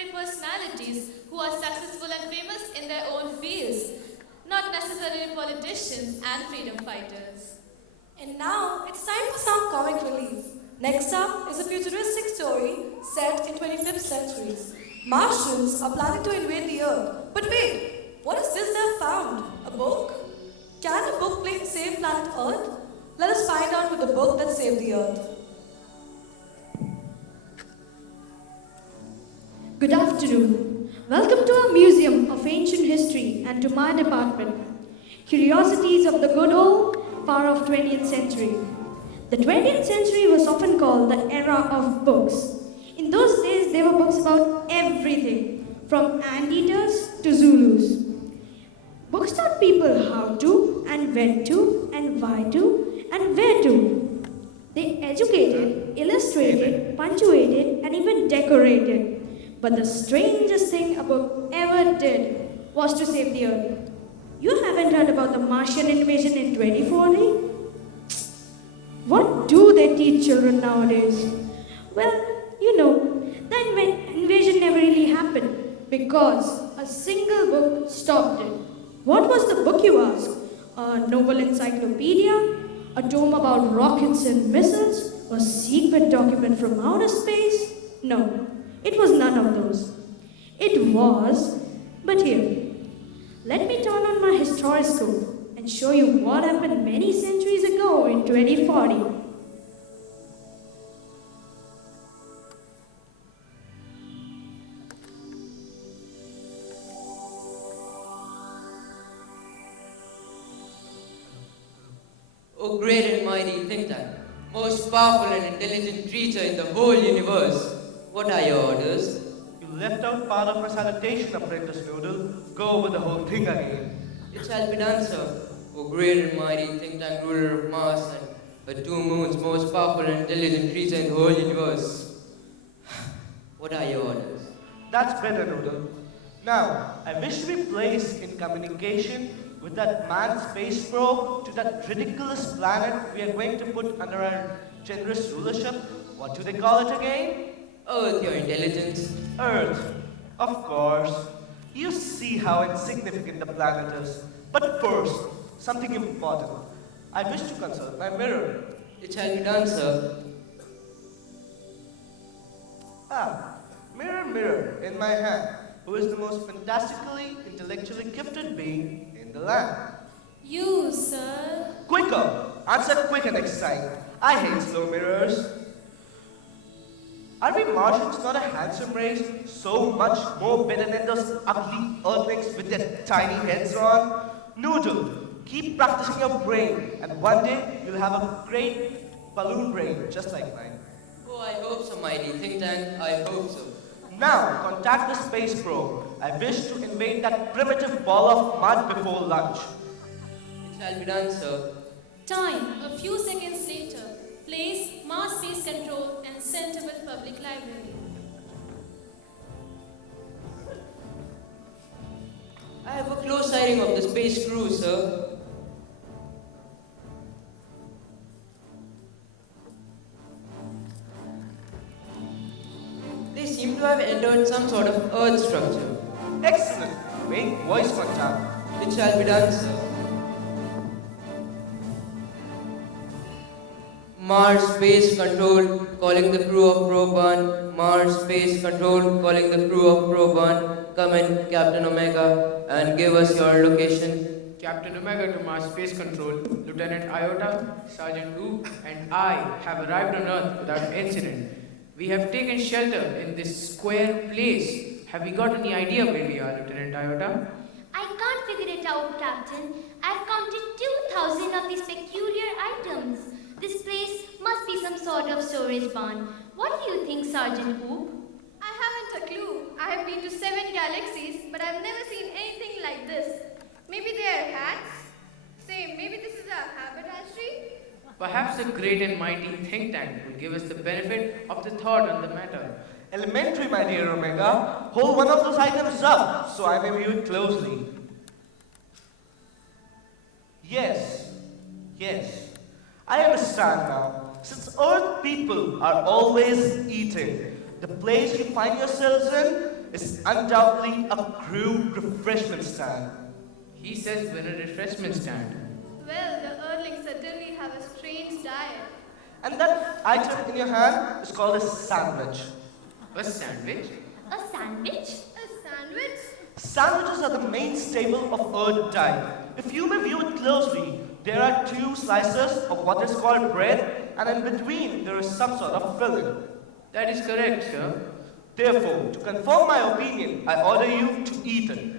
extraordinary personalities who are successful and famous in their own fields, not necessarily politicians and freedom fighters. And now it's time for some comic relief. Next up is a futuristic story set in 25th century. Martians are planning to invade the Earth. But wait, what is this they've found? A book? Can a book save planet Earth? Let us find out with the book that saved the Earth. Good afternoon. Welcome to our Museum of Ancient History and to my department, Curiosities of the Good Old Far Off 20th Century. The 20th century was often called the era of books. In those days, there were books about everything, from anteaters to Zulus. Books taught people how to, and when to, and why to, and where to. They educated, illustrated, punctuated, and even decorated. But the strangest thing a book ever did was to save the Earth. You haven't heard about the Martian invasion in 2040? What do they teach children nowadays? Well, you know, the invasion never really happened because a single book stopped it. What was the book, you ask? A noble encyclopedia? A tome about rockets and missiles? A secret document from outer space? No. It was none of those. It was, but here, let me turn on my historiscope and show you what happened many centuries ago in 2040. O great and mighty think tank, most powerful and intelligent creature in the whole universe, what are your orders? You left out part of my salutation, Apprentice Noodle. Go over the whole thing again. It shall be done, sir. O great and mighty think tank ruler of Mars and the 2 moons, most powerful and intelligent creature in the whole universe. What are your orders? That's better, Noodle. Now, I wish to be placed in communication with that manned space probe to that ridiculous planet we are going to put under our generous rulership. What do they call it again? Earth, your intelligence. Earth. Of course. You see how insignificant the planet is. But first, something important. I wish to consult my mirror. It shall be done, sir. Ah, mirror, mirror, in my hand, who is the most fantastically, intellectually gifted being in the land? You, sir. Quicker! Answer quicker next time. I hate slow mirrors. Are we Martians not a handsome race, so much more better than those ugly Earthlings with their tiny heads on? Noodle, keep practicing your brain, and one day you'll have a great balloon brain just like mine. Oh, I hope so, mighty think tank. I hope so. Now, contact the space probe. I wish to invade that primitive ball of mud before lunch. It shall be done, sir. Time, a few seconds later. Place, Mars Space Control and Centerville Public Library. I have a close sighting of the space crew, sir. They seem to have entered some sort of earth structure. Excellent. Make voice contact. It shall be done, sir. Mars Space Control calling the crew of Probe 1. Mars Space Control calling the crew of Probe 1. Come in, Captain Omega, and give us your location. Captain Omega to Mars Space Control, Lieutenant Iota, Sergeant Wu, and I have arrived on Earth without incident. We have taken shelter in this square place. Have we got any idea where we are, Lieutenant Iota? I can't figure it out, Captain. I've counted 2,000 of these peculiar items. This place must be some sort of storage barn. What do you think, Sergeant Hoop? I haven't a clue. I have been to 7 galaxies, but I've never seen anything like this. Maybe they are hats? Say, maybe this is a haberdashery? Perhaps the great and mighty think tank will give us the benefit of the thought on the matter. Elementary, my dear Omega. Hold one of those items up so I may view it closely. Yes. I understand now. Since Earth people are always eating, the place you find yourselves in is undoubtedly a crew refreshment stand. He says we're a refreshment stand. Well, the Earthlings certainly have a strange diet. And that item in your hand is called a sandwich. A sandwich? A sandwich? A sandwich? Sandwiches are the main staple of Earth diet. If you may view it closely, there are two slices of what is called bread, and in between there is some sort of filling. That is correct, sir. Therefore, to confirm my opinion, I order you to eat it.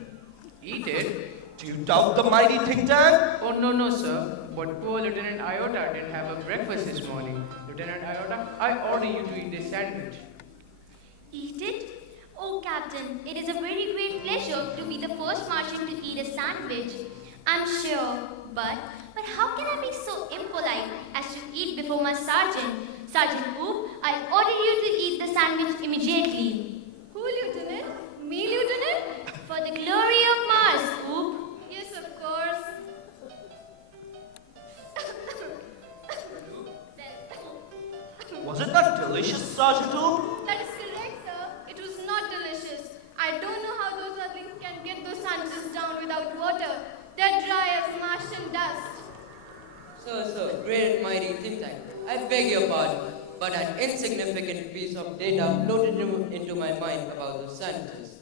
Eat it? Do you doubt the mighty think tank? Oh, no, sir. But poor Lieutenant Iota didn't have a breakfast this morning. Lieutenant Iota, I order you to eat this sandwich. Eat it? Oh, Captain, it is a very great pleasure to be the first Martian to eat a sandwich. I'm sure, but how can I be so impolite as to eat before my sergeant? Sergeant Oop, I order you to eat the sandwich immediately. Who, Lieutenant? Me, Lieutenant? For the glory of Mars, Oop. Yes, of course. Was it not delicious, Sergeant Oop? That is correct, sir. It was not delicious. I don't know how those Earthlings can get those sandwiches down without water. They're dry as Martian dust. Sir, great and mighty think tank, I beg your pardon, but an insignificant piece of data floated into my mind about those sandwiches.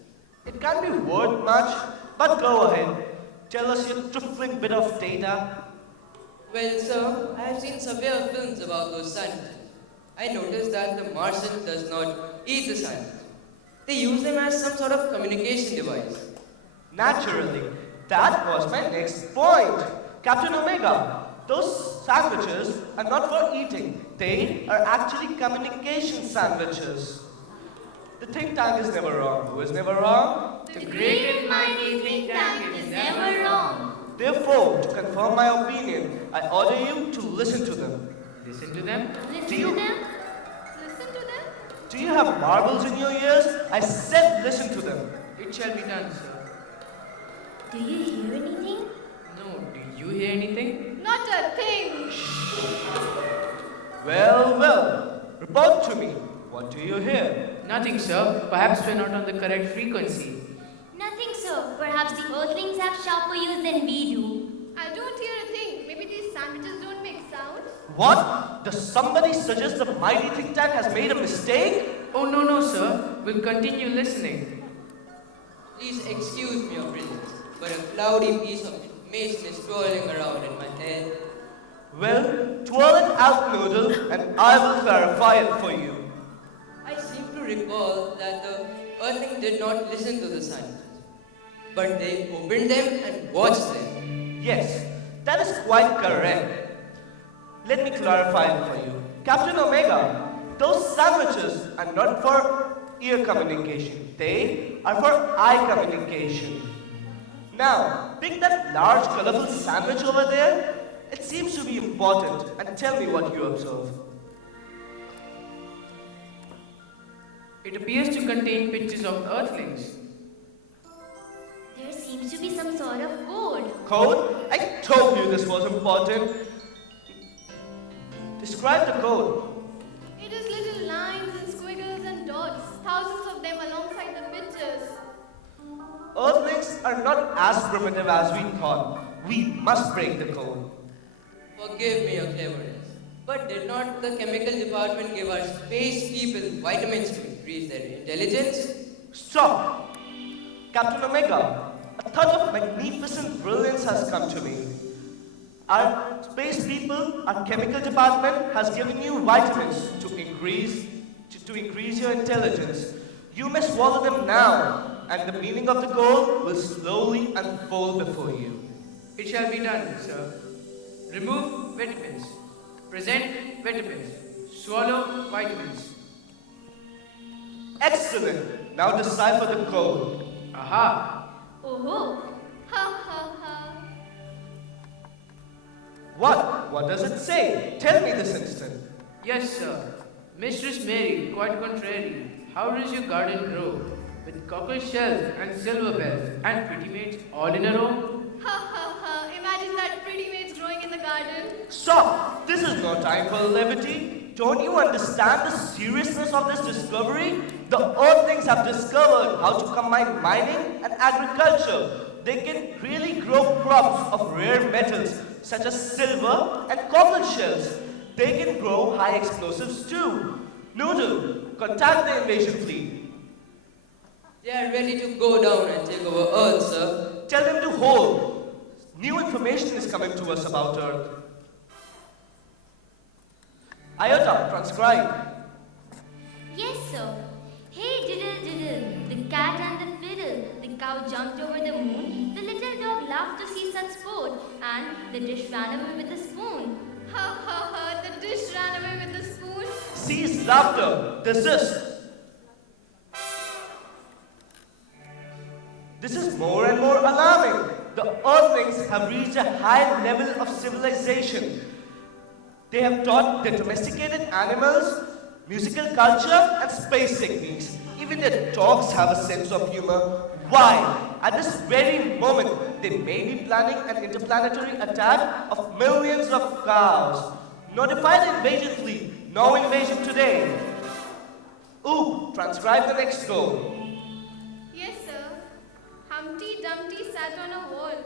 It can't be worth much, but go ahead. Tell us your trifling bit of data. Well, sir, I have seen severe films about those sandwiches. I noticed that the Martian does not eat the sandwich. They use them as some sort of communication device. Naturally, that was my next point. Captain Omega, those sandwiches are not for eating. They are actually communication sandwiches. The think tank is never wrong. Who is never wrong? The great and mighty think tank is never wrong. Therefore, to confirm my opinion, I order you to listen to them. Listen to them. Listen Do you- to them. Listen to them. Do you have marbles in your ears? I said listen to them. It shall be done, sir. Do you hear anything? No, do you hear anything? Not a thing. Well, report to me. What do you hear? Nothing, sir. Perhaps we're not on the correct frequency. Nothing, sir. Perhaps the Earthlings have sharper ears than we do. I don't hear a thing. Maybe these sandwiches don't make sounds. What? Does somebody suggest the mighty think tank has made a mistake? Oh, no, sir. We'll continue listening. Please excuse me, Your Presence, but a cloudy piece of information is swirling around in my head. Well, twirl it out, Noodle, and I will clarify it for you. I seem to recall that the Earthling did not listen to the sandwiches, but they opened them and watched them. Yes, that is quite correct. Let me clarify it for you. Captain Omega, those sandwiches are not for ear communication. They are for eye communication. Now, pick that large colorful sandwich over there. It seems to be important, and tell me what you observe. It appears to contain pictures of Earthlings. There seems to be some sort of code. Code? I told you this was important. Describe the code. It is little lines and squiggles and dots. Thousands of them alongside the pictures. Earthlings are not as primitive as we thought. We must break the code. Forgive me your cleverness, but did not the chemical department give our space people vitamins to increase their intelligence? Stop! Captain Omega, a thought of magnificent brilliance has come to me. Our space people, our chemical department has given you vitamins to increase your intelligence. You may swallow them now, and the meaning of the goal will slowly unfold before you. It shall be done, sir. Remove vitamins. Present vitamins. Swallow vitamins. Excellent! Now decipher the code. Aha! Oh, Ha ha ha. What? What does it say? Tell me this instant. Yes, sir. Mistress Mary, quite contrary. How does your garden grow? With cockle shells and silver bells and pretty maids all in a row? Ha ha ha. Imagine that pretty maids growing in the garden. Stop! This is no time for levity. Don't you understand the seriousness of this discovery? The Earthlings have discovered how to combine mining and agriculture. They can really grow crops of rare metals such as silver and cockle shells. They can grow high explosives too. Noodle, contact the invasion fleet. They are ready to go down and take over Earth, sir. Tell them to hold. New information is coming to us about Earth. Iota, transcribe. Yes, sir. Hey, diddle diddle, the cat and the fiddle. The cow jumped over the moon. The little dog laughed to see such sport, and the dish ran away with the spoon. Ha ha ha, the dish ran away with the spoon. Cease laughter. Desist. This is more and more alarming. The Earthlings have reached a high level of civilization. They have taught their domesticated animals, musical culture, and space techniques. Even their dogs have a sense of humor. Why? At this very moment, they may be planning an interplanetary attack of millions of cows. Notify the invasion fleet. No invasion today. Ooh, transcribe the next goal. Yes, sir. Humpty Dumpty sat on a wall.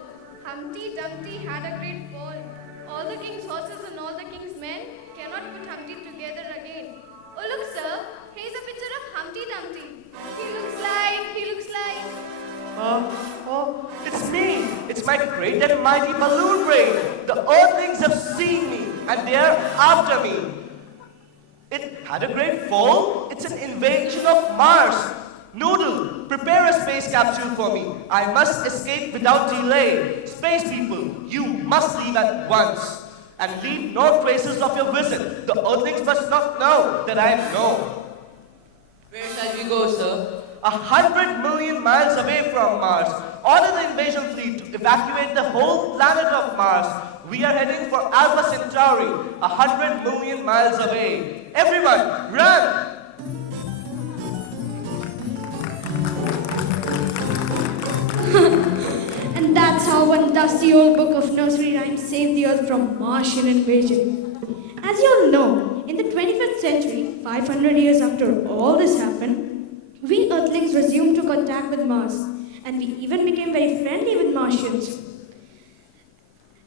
Humpty Dumpty had a great fall. All the king's horses and all the king's men cannot put Humpty together again. Oh, look, sir. Here's a picture of Humpty Dumpty. He looks like. Oh, it's me. It's my great and mighty balloon brain. The Earthlings have seen me and they are after me. It had a great fall. It's an invasion of Mars. Noodle, prepare a space capsule for me. I must escape without delay. Space people, you must leave at once. And leave no traces of your visit. The Earthlings must not know that I am known. Where shall we go, sir? 100 million miles away from Mars. Order the invasion fleet to evacuate the whole planet of Mars. We are heading for Alpha Centauri, 100 million miles away. Everyone, run! And that's how one dusty old book of nursery rhymes saved the earth from Martian invasion. As you all know, in the 25th century, 500 years after all this happened, we Earthlings resumed to contact with Mars, and we even became very friendly with Martians.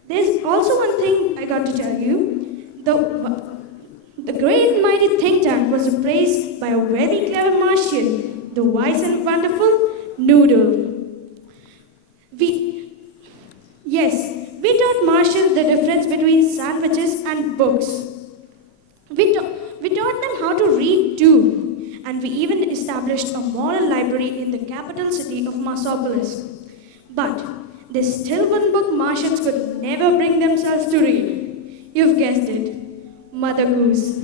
There's also one thing I got to tell you. The great and mighty think tank was replaced by a very clever Martian, the wise and wonderful Noodle. We taught Martians the difference between sandwiches and books. We taught them how to read too, and we even established a moral library in the capital city of Marsopolis. But there's still one book Martians could never bring themselves to read. You've guessed it, Mother Goose.